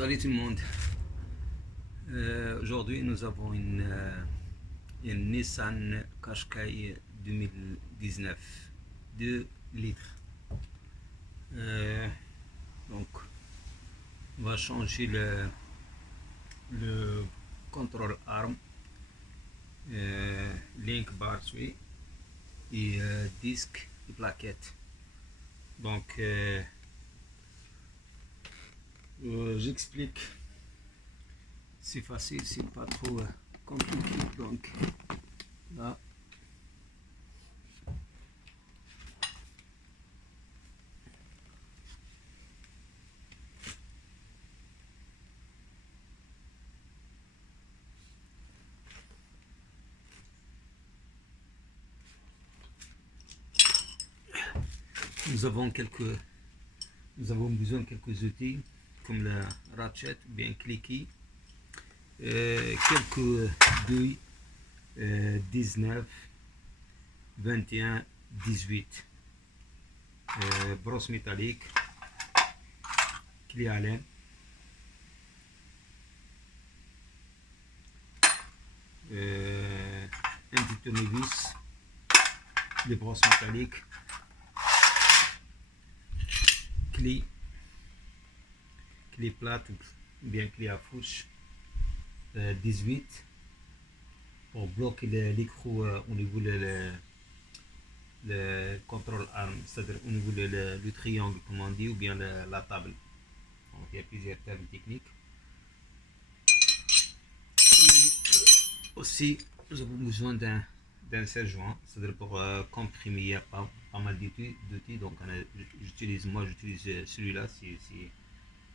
Salut tout le monde. Aujourd'hui, nous avons une Nissan Qashqai 2019, 2 litres. Donc, on va changer le contrôle arme, link bar suite et disque et plaquettes. Donc, j'explique. C'est facile, c'est pas trop compliqué. Donc là, nous avons besoin de quelques outils comme la ratchet bien cliquée, quelques douilles 19, 21, 18, brosse métallique, clé Allen, un petit tournevis, des brosses métalliques, clé plate ou bien clé à fourche 18 pour bloquer l'écrou au niveau le contrôle arme, c'est-à-dire au niveau du triangle comme on dit, ou bien la table. Donc il y a plusieurs termes techniques. Et aussi nous avons besoin d'un serre-joint, c'est-à-dire pour comprimer. Il y a pas mal d'outils, donc j'utilise celui-là,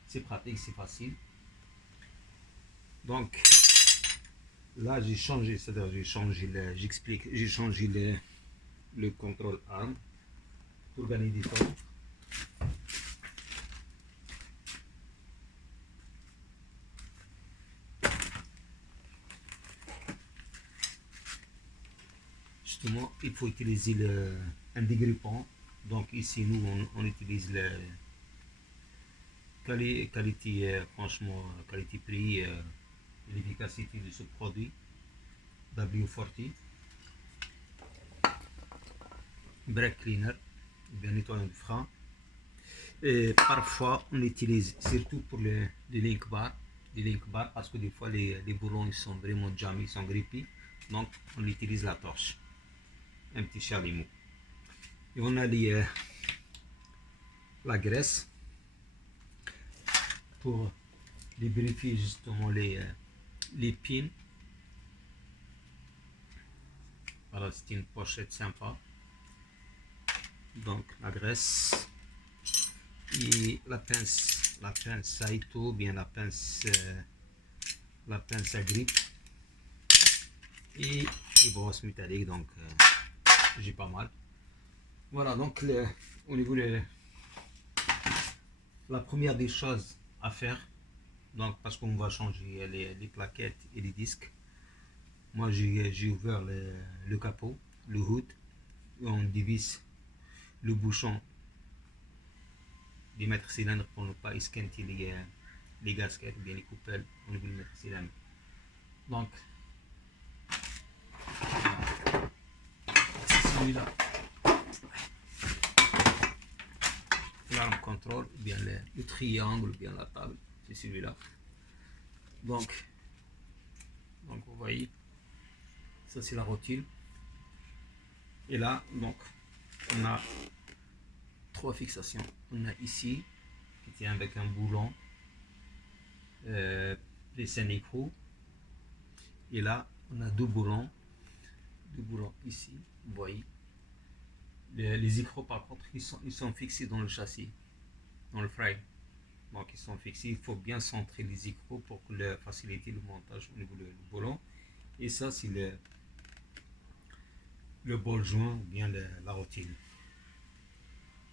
c'est pratique, c'est facile. Donc là j'ai changé, c'est-à-dire j'ai changé le contrôle arme pour gagner du temps. Justement, il faut utiliser un dégrippant. Donc ici nous on utilise le qualité, franchement qualité prix et l'efficacité de ce produit W40 brake cleaner, bien nettoyant de frein. Et parfois on utilise surtout pour les link bar, parce que des fois les boulons ils sont vraiment jamais, ils sont grippés, donc on utilise la torche, un petit chalumeau. Et on a la graisse pour lubrifier justement les pins. Voilà, c'est une pochette sympa. Donc la graisse et la pince Saito, bien la pince à grippe et les brosses métalliques. Donc j'ai pas mal. Voilà, donc au niveau la première des choses à faire, donc parce qu'on va changer les plaquettes et les disques. Moi j'ai ouvert le capot, le hood, et on dévisse le bouchon du maître cylindre pour ne pas esquinter les gasquettes ou bien les coupelles au niveau du maître cylindre. Donc c'est celui-là, l'arme contrôle, ou bien le triangle, ou bien la table, c'est celui-là. Donc vous voyez, ça c'est la rotule. Et là, donc on a 3 fixations. On a ici qui tient avec un boulon, les écrous. Et là on a deux boulons ici, vous voyez. Les écrous par contre ils sont fixés dans le châssis, dans le frame. Donc ils sont fixés, il faut bien centrer les écrous pour faciliter le montage au niveau du boulon. Et ça c'est le bol joint ou bien la rotule.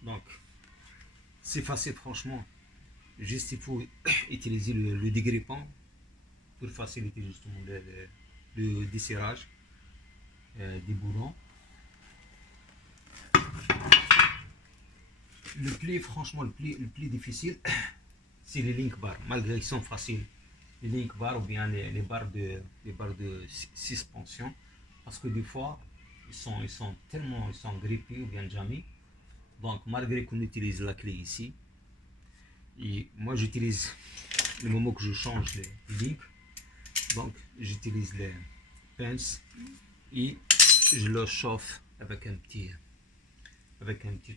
Donc c'est facile franchement, juste il faut utiliser le dégrippant pour faciliter justement le desserrage des boulons. Le pli, franchement le pli difficile, c'est les link bars, malgré qu'ils sont faciles. Les link bars ou bien les barres de suspension, parce que des fois, ils sont tellement grippés ou bien jamais. Donc, malgré qu'on utilise la clé ici, et moi j'utilise le moment que je change les links, donc j'utilise les pinces et je le chauffe avec un petit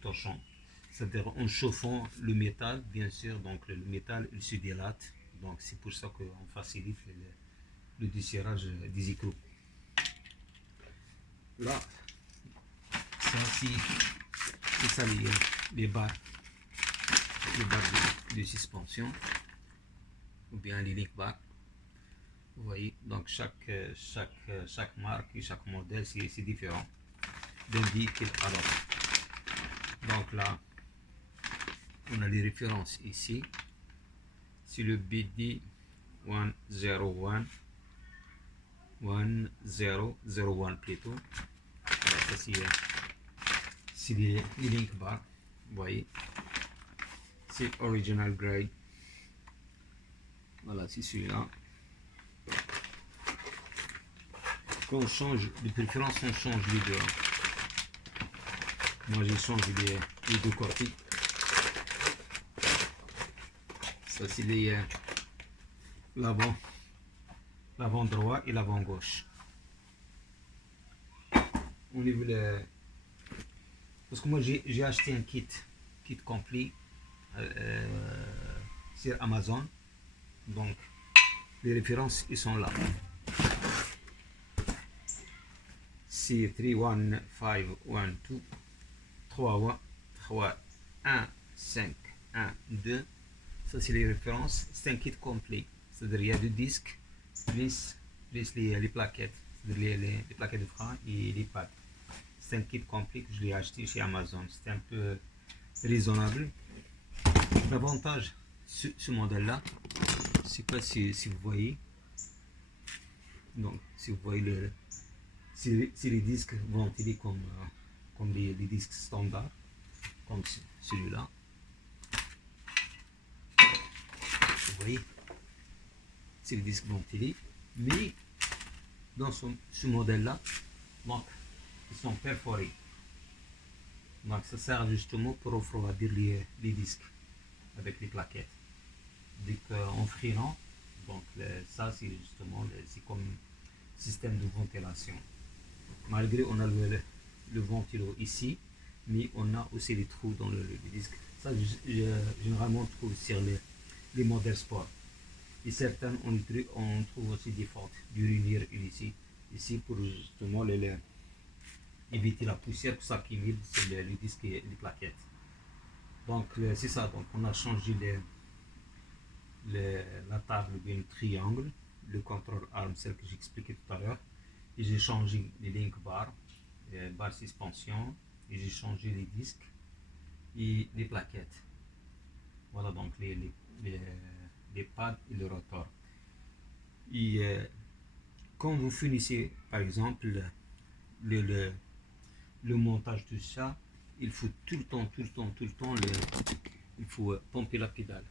torchon. C'est-à-dire en chauffant le métal, bien sûr, donc le métal il se dilate, donc c'est pour ça qu'on facilite le desserrage des écrous. Là, ça c'est ça les barres de suspension ou bien les link bars. Vous voyez, donc chaque marque et chaque modèle c'est différent d'un véhicule à l'autre. Donc là, on a les références ici. C'est le BD 101 1001 plutôt. Alors, ça c'est les link bars. Vous voyez, c'est original grade. Voilà, c'est celui-là. Quand on change de préférence, on change les deux. Moi j'ai changé les deux côtés. Ça c'est l'avant droit et l'avant gauche. Au niveau parce que moi j'ai acheté un kit complet sur Amazon. Donc les références ils sont là. C'est 31512 3 1 5 1 2. Ça c'est les références. C'est un kit complet. C'est-à-dire il y a deux disques plus les plaquettes, les plaquettes de frein et les pattes. C'est un kit complet que je l'ai acheté chez Amazon. C'était un peu raisonnable. L'avantage ce modèle-là, je ne sais pas si vous voyez. Donc si vous voyez c'est les disques ventilés comme les disques standards, comme celui-là. Vous voyez, c'est les disques ventilés, mais dans ce modèle-là, donc ils sont perforés. Donc ça sert justement pour refroidir les disques avec les plaquettes. Donc en freinant, donc ça c'est justement c'est comme système de ventilation. Malgré on a le ventilo ici, mais on a aussi les trous dans le disque. Ça généralement on trouve sur les modèles sport. Et certains on trouve aussi des fautes d'urinière ici pour justement éviter la poussière qui s'accumule sur les disques et les plaquettes. Donc c'est ça, donc on a changé la table bien le triangle, le contrôle arm, celle que j'expliquais tout à l'heure, et j'ai changé les link bars, barres suspension, et j'ai changé les disques et les plaquettes. Voilà donc les pads et le rotor. Et quand vous finissez par exemple le montage de ça, il faut tout le temps il faut pomper la pédale.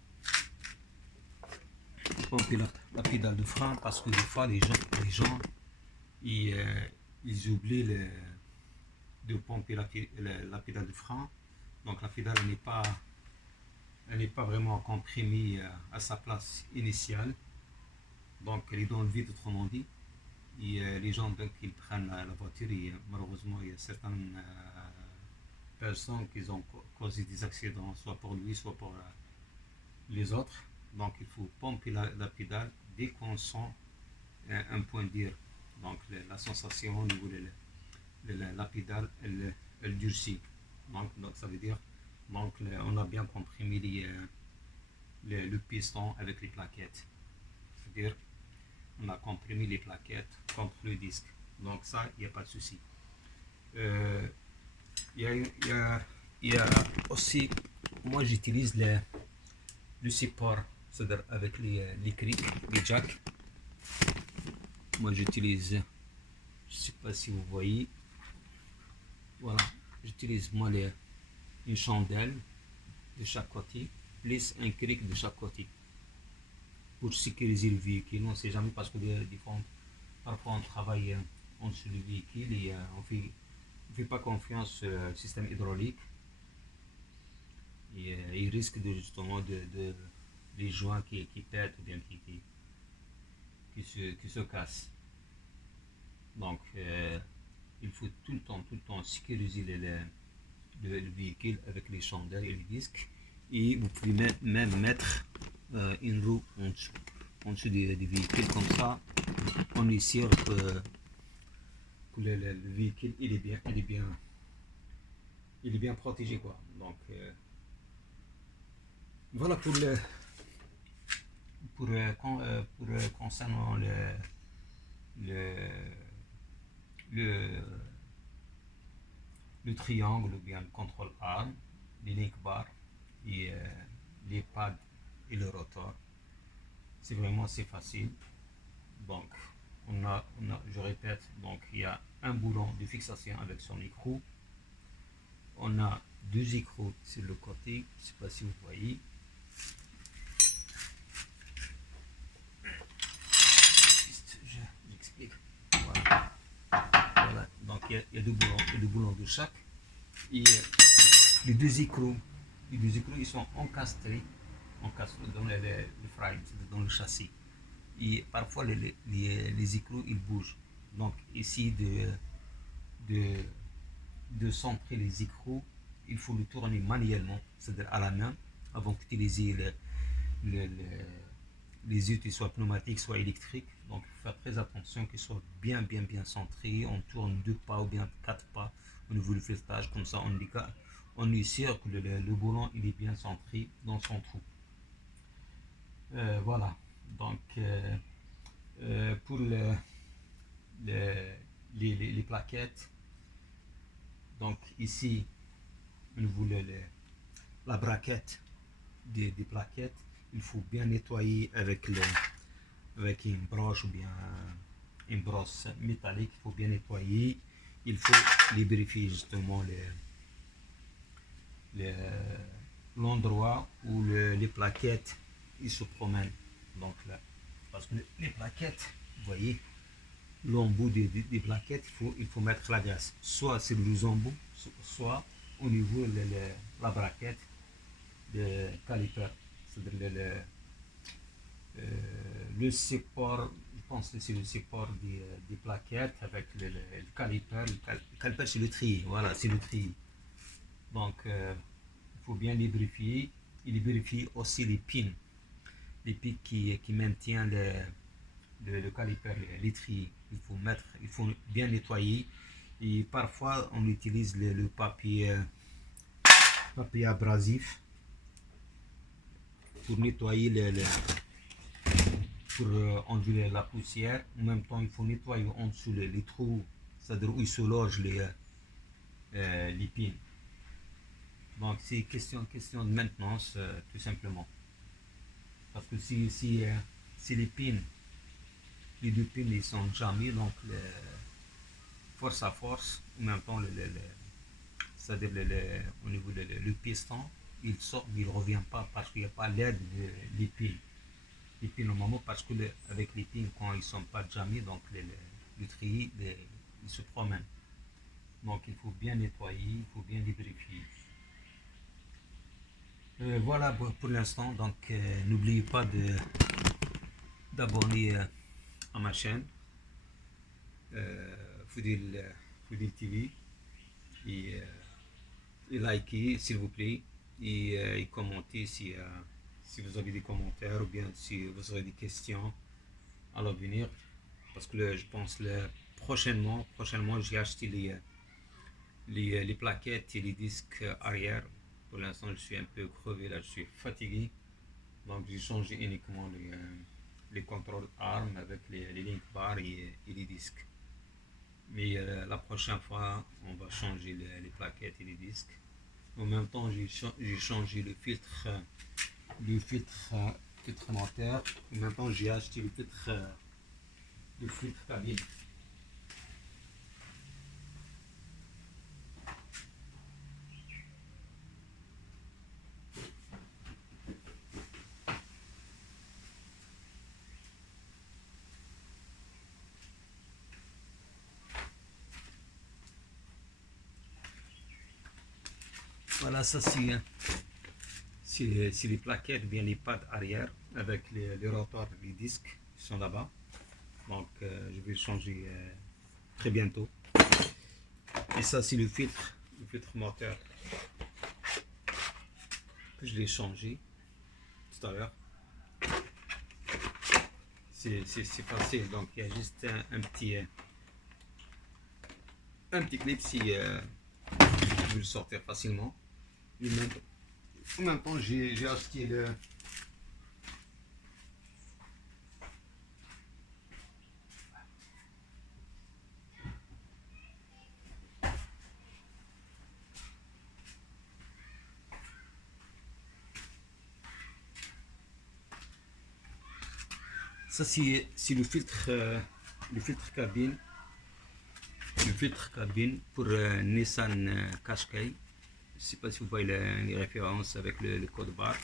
Pomper la pédale de frein, parce que des fois les gens ils oublient de pomper la pédale de frein. Donc la pédale elle n'est pas vraiment comprimée à sa place initiale. Donc elle est dans le vide, autrement dit. Et les gens donc ils prennent la voiture et malheureusement il y a certaines personnes qui ont causé des accidents, soit pour lui, soit pour les autres. Donc il faut pomper la pédale dès qu'on sent un point d'ir. Donc la sensation au niveau de la pédale, elle durcit. Donc ça veut dire donc on a bien comprimé le piston avec les plaquettes. C'est-à-dire on a comprimé les plaquettes contre le disque. Donc ça, il n'y a pas de souci. Il y a aussi, moi j'utilise le support, c'est-à-dire avec les grilles, les jacks. Moi j'utilise, je ne sais pas si vous voyez, voilà, j'utilise moi une chandelle de chaque côté. plus un cric de chaque côté pour sécuriser le véhicule. On ne sait jamais parce que parfois on travaille en dessous du véhicule et on fait pas confiance au système hydraulique et il risque de justement de les joints qui pètent ou bien qui se cassent. Donc il faut tout le temps sécuriser le véhicule avec les chandelles et les disques. Et vous pouvez même mettre une roue en dessous du véhicule, comme ça on est sûr que le véhicule il est bien protégé quoi. Donc voilà pour concernant le, le, le triangle ou bien le contrôle arm, les link bars et les pads et le rotor. C'est facile. Donc je répète, donc il y a un boulon de fixation avec son écrou. On a deux écrous sur le côté, je ne sais pas si vous voyez. J'explique. Voilà. Donc il y a deux boulons de chaque. Et les deux écrous ils sont encastrés dans le frame, dans le châssis. Et parfois les écrous ils bougent. Donc ici de centrer les écrous, il faut le tourner manuellement, c'est-à-dire à la main, avant d'utiliser les outils soit pneumatiques soit électriques. Donc il faut faire très attention qu'ils soient bien centrés. On tourne 2 pas ou bien 4 pas au niveau du filetage, comme ça on est sûr que le boulon il est bien centré dans son trou. Voilà, donc pour les plaquettes, donc ici au niveau de la braquette des plaquettes, il faut bien nettoyer avec une broche ou bien une brosse métallique. Il faut bien nettoyer. Il faut lubrifier justement l'endroit où les plaquettes ils se promènent. Donc là, parce que les plaquettes, vous voyez, l'embout des plaquettes, il faut mettre la graisse, soit sur les embouts, soit au niveau de la braquette de caliper, c'est-à-dire le support, je pense que c'est le support des plaquettes avec le caliper. Le caliper c'est le trier, voilà, c'est le trier. Donc il faut bien lubrifier. Il lubrifie aussi les pins qui maintiennent le caliper, les triers. Il faut bien nettoyer. Et parfois on utilise le papier abrasif pour nettoyer pour enlever la poussière. En même temps, il faut nettoyer en dessous les trous, c'est-à-dire où il se loge les pins. Donc c'est question de maintenance tout simplement. Parce que si les pins, les deux pins ils sont jamais, donc force à force, en même temps c'est-à-dire au niveau le piston, il sort mais il ne revient pas parce qu'il n'y a pas l'aide des pins. Les pins normalement parce que avec les pins quand ils ne sont pas jamais, donc le trier il se promène. Donc il faut bien nettoyer, il faut bien lubrifier. Voilà pour l'instant, donc n'oubliez pas d'abonner à ma chaîne Foodil TV et likez s'il vous plaît et commentez si vous avez des commentaires ou bien si vous aurez des questions à l'avenir, parce que je pense prochainement j'ai acheté les plaquettes et les disques arrière. Pour l'instant je suis un peu crevé là, je suis fatigué, donc j'ai changé uniquement les contrôles armes avec les link bars et les disques. Mais la prochaine fois on va changer les plaquettes et les disques. En même temps j'ai changé le filtre moteur. En même temps j'ai acheté le filtre cabine. Voilà, ça c'est les plaquettes, bien les pads arrière avec les rotors, les disques qui sont là-bas. Donc je vais changer très bientôt. Et ça c'est le filtre moteur que je l'ai changé tout à l'heure. C'est facile, donc il y a juste un petit clip si je veux le sortir facilement. Et en même temps j'ai acheté le ça c'est le filtre cabine. Le filtre cabine pour Nissan Qashqai. Je ne sais pas si vous voyez les références avec le code barre.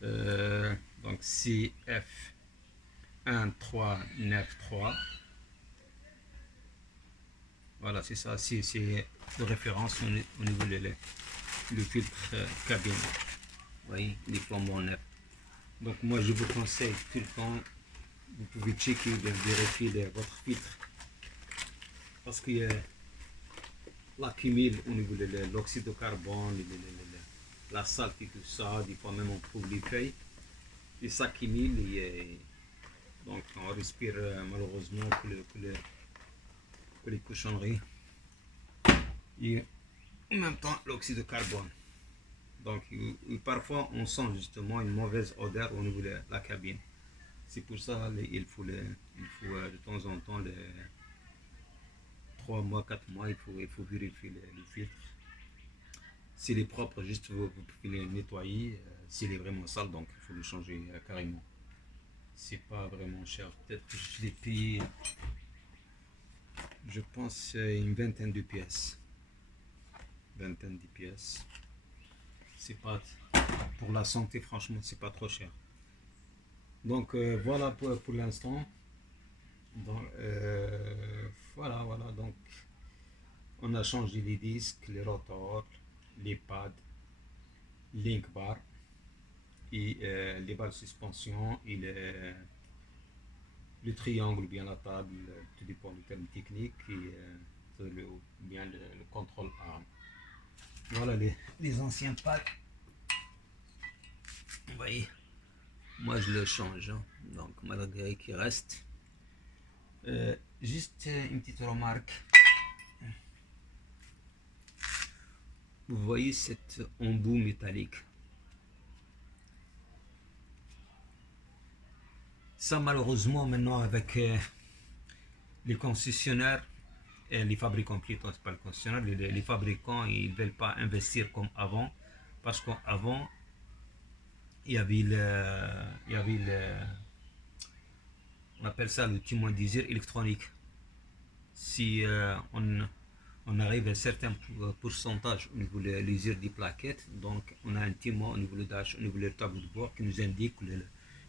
Donc CF1393. Voilà, c'est ça. C'est de référence au niveau de le filtre cabine. Vous voyez, les flambants neufs. Donc moi je vous conseille tout le temps, vous pouvez checker, vérifier votre filtre. Parce qu'il y a l'accumule au niveau de l'oxyde de carbone, la saleté, tout ça, des fois même on trouve les feuilles, et ça accumule, et donc on respire malheureusement que les cochonneries, et en même temps l'oxyde de carbone. Donc parfois on sent justement une mauvaise odeur au niveau de la cabine. C'est pour ça il faut de temps en temps 3 mois, 4 mois, il faut vérifier le filtre. S'il est propre, juste vous pouvez le nettoyer. S'il est vraiment sale, donc il faut le changer carrément. C'est pas vraiment cher. Peut-être que je l'ai payé, je pense, une vingtaine de pièces. C'est pas pour la santé, franchement, c'est pas trop cher. Donc voilà pour l'instant. Voilà, donc on a changé les disques, les rotors, les pads, link bar et les barres de suspension et le triangle, bien la table, tout dépend du terme technique, et bien le contrôle arm. Voilà les anciens pads. Vous voyez, moi je le change, hein. Donc malgré qu'il reste. Juste une petite remarque. Vous voyez cet embout métallique. Ça malheureusement maintenant avec les concessionnaires et les fabricants, plutôt c'est pas le concessionnaire, les fabricants ils ne veulent pas investir comme avant, parce qu'avant il y avait on appelle ça le témoin d'usure électronique. Si on arrive à un certain pourcentage au niveau de l'usure des plaquettes, donc on a un témoin au niveau de dash, au niveau du tableau de bord qui nous indique que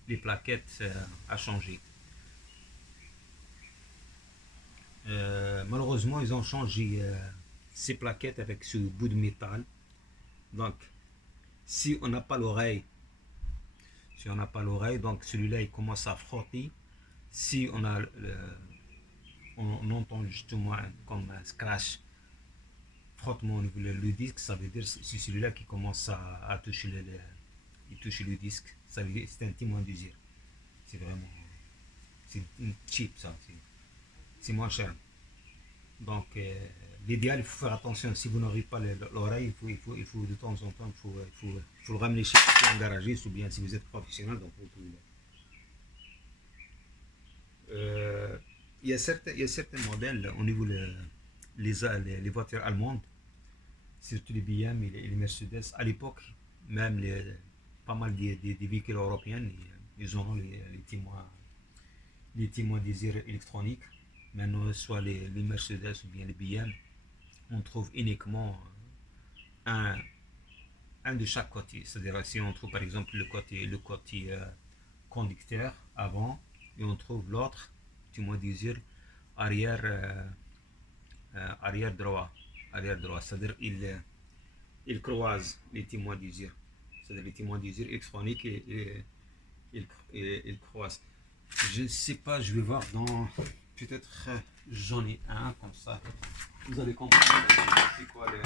les plaquettes a changé. Malheureusement ils ont changé ces plaquettes avec ce bout de métal. Donc si on n'a pas l'oreille, donc celui-là il commence à frotter. Si on a on entend justement comme un scratch, frottement au niveau du disque, ça veut dire c'est celui-là qui commence à toucher le disque. C'est un témoin d'usure. C'est vraiment, c'est cheap, ça, c'est moins cher. Donc l'idéal, il faut faire attention. Si vous n'avez pas l'oreille, il faut de temps en temps, il faut le ramener chez un garagiste, ou bien si vous êtes professionnel, donc vous pouvez il y a certains modèles au niveau les voitures allemandes, surtout les BM et les Mercedes. À l'époque, même pas mal des véhicules européens, ils ont les témoins d'usure électroniques. Maintenant, soit les Mercedes ou bien les BM, on trouve uniquement un de chaque côté. C'est-à-dire, si on trouve par exemple le côté conducteur avant, et on trouve l'autre témoin d'usure arrière droit. C'est-à-dire il croise les témoins d'usure. C'est-à-dire les témoins d'usure électroniques et il croise. Je ne sais pas, je vais voir dans... Peut-être j'en ai un comme ça. Vous allez comprendre c'est quoi le...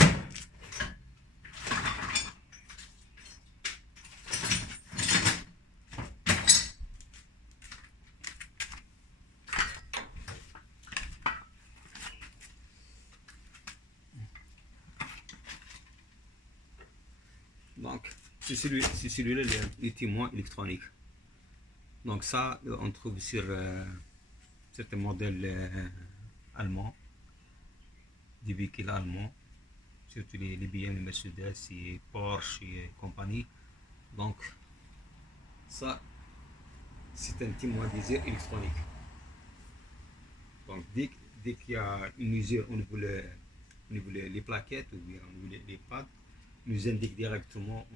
Donc, c'est celui-là, les témoins électroniques. Donc ça, on trouve sur certains modèles allemands, des véhicules allemands, surtout les BM, les Mercedes, et Porsche et compagnie. Donc ça, c'est un témoin d'usure électronique. Donc dès qu'il y a une usure au niveau les plaquettes ou bien au niveau les pads, nous indique directement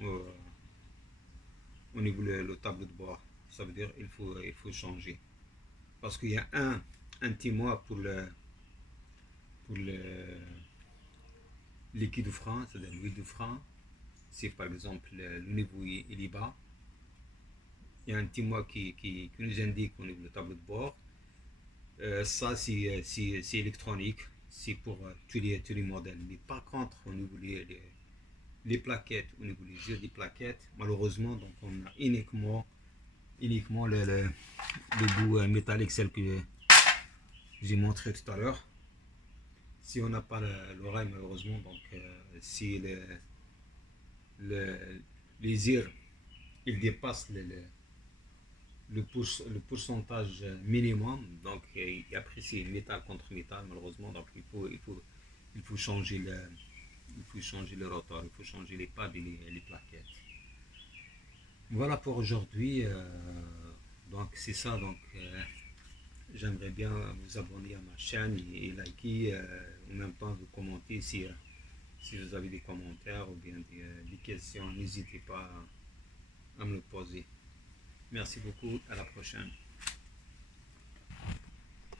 au niveau le tableau de bord. Ça veut dire il faut changer. Parce qu'il y a un témoin pour le liquide de frein, c'est-à-dire l'huile de frein. Si par exemple le niveau il est bas, il y a un témoin qui nous indique au niveau du tableau de bord. Ça c'est électronique, c'est pour tous les modèles. Mais par contre, au niveau les plaquettes, au niveau des plaquettes, malheureusement, donc on a uniquement le bout métallique, celle que j'ai montré tout à l'heure. Si on n'a pas l'oreille, malheureusement, donc si les irs il dépasse le pourcentage minimum, donc et après c'est métal contre métal, malheureusement, donc il faut changer le rotor, il faut changer les pads et les plaquettes. Voilà pour aujourd'hui. Donc c'est ça. Donc j'aimerais bien vous abonner à ma chaîne et liker, en même temps vous commenter si vous avez des commentaires ou bien des questions. N'hésitez pas à me le poser. Merci beaucoup. À la prochaine.